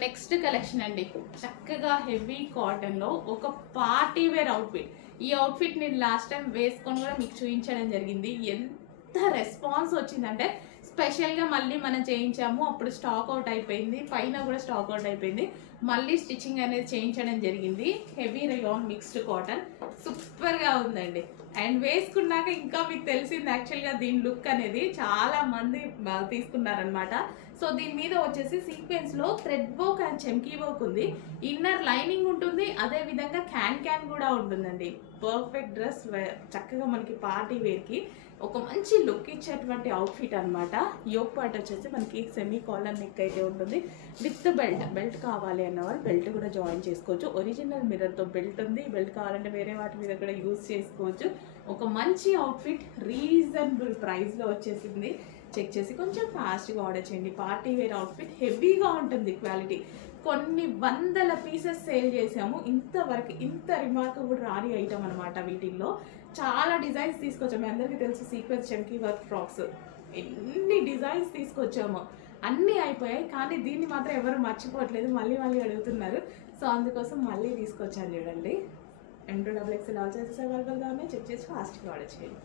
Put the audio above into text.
Next collection అండి, చక్కగా heavy కాటన్లో ఒక పార్టీ వేర్ అవుట్ఫిట్. ఈ అవుట్ఫిట్ నేను లాస్ట్ టైం వేసుకొని కూడా మీకు చూపించడం జరిగింది. ఎంత రెస్పాన్స్ వచ్చిందంటే స్పెషల్గా మళ్ళీ మనం చేయించాము, అప్పుడు స్టాక్ అవుట్ అయిపోయింది, పైన కూడా స్టాక్ అవుట్ అయిపోయింది, మళ్ళీ స్టిచ్చింగ్ అనేది చేయించడం జరిగింది. హెవీ రేయాన్ మిక్స్డ్ కాటన్ సూపర్గా ఉందండి. అండ్ వేసుకున్నాక ఇంకా మీకు తెలిసింది యాక్చువల్గా దీని లుక్ అనేది చాలా మంది తీసుకున్నారనమాట. సో దీని మీద వచ్చేసి సీక్వెన్స్లో థ్రెడ్ వర్క్ అండ్ చెమ్కీ వర్క్ ఉంది, ఇన్నర్ లైనింగ్ ఉంటుంది, అదేవిధంగా క్యాన్ కూడా ఉంటుందండి. పర్ఫెక్ట్ డ్రెస్, చక్కగా మనకి పార్టీ వేర్కి ఒక మంచి లుక్ ఇచ్చేటువంటి అవుట్ఫిట్ అనమాట. యోక్ పార్ట్ వచ్చేసి మనకి సెమీ కాలర్ నెక్ అయితే ఉంటుంది విత్ బెల్ట్ కావాలి అన్న వాళ్ళు బెల్ట్ కూడా జాయిన్ చేసుకోవచ్చు. ఒరిజినల్ మిర్రర్తో బెల్ట్ ఉంది, బెల్ట్ కావాలంటే వేరే వాటి మీద కూడా యూజ్ చేసుకోవచ్చు. ఒక మంచి అవుట్ఫిట్ రీజనబుల్ ప్రైస్లో వచ్చేసింది. చెక్ చేసి కొంచెం ఫాస్ట్గా ఆర్డర్ చేయండి. పార్టీ వేర్ అవుట్ఫిట్ హెవీగా ఉంటుంది, క్వాలిటీ కొన్ని వందల పీసెస్ సేల్ చేసాము. ఇంతవరకు ఇంత రిమార్కబుల్ రాని ఐటమ్ అనమాట. వీటిల్లో చాలా డిజైన్స్ తీసుకొచ్చాము. మీ అందరికీ తెలుసు సీక్వెన్స్ చెమ్కీ వర్క్ ఫ్రాక్స్ ఎన్ని డిజైన్స్ తీసుకొచ్చాము, అన్నీ అయిపోయాయి. కానీ దీన్ని మాత్రం ఎవరు మర్చిపోవట్లేదు, మళ్ళీ అడుగుతున్నారు. సో అందుకోసం మళ్ళీ తీసుకొచ్చాను చూడండి. M2XXL ఆల్ సైజెస్ అవైలబుల్గా ఉన్నాయి. చెక్ చేసి ఫాస్ట్గా ఆర్డర్ చేయండి.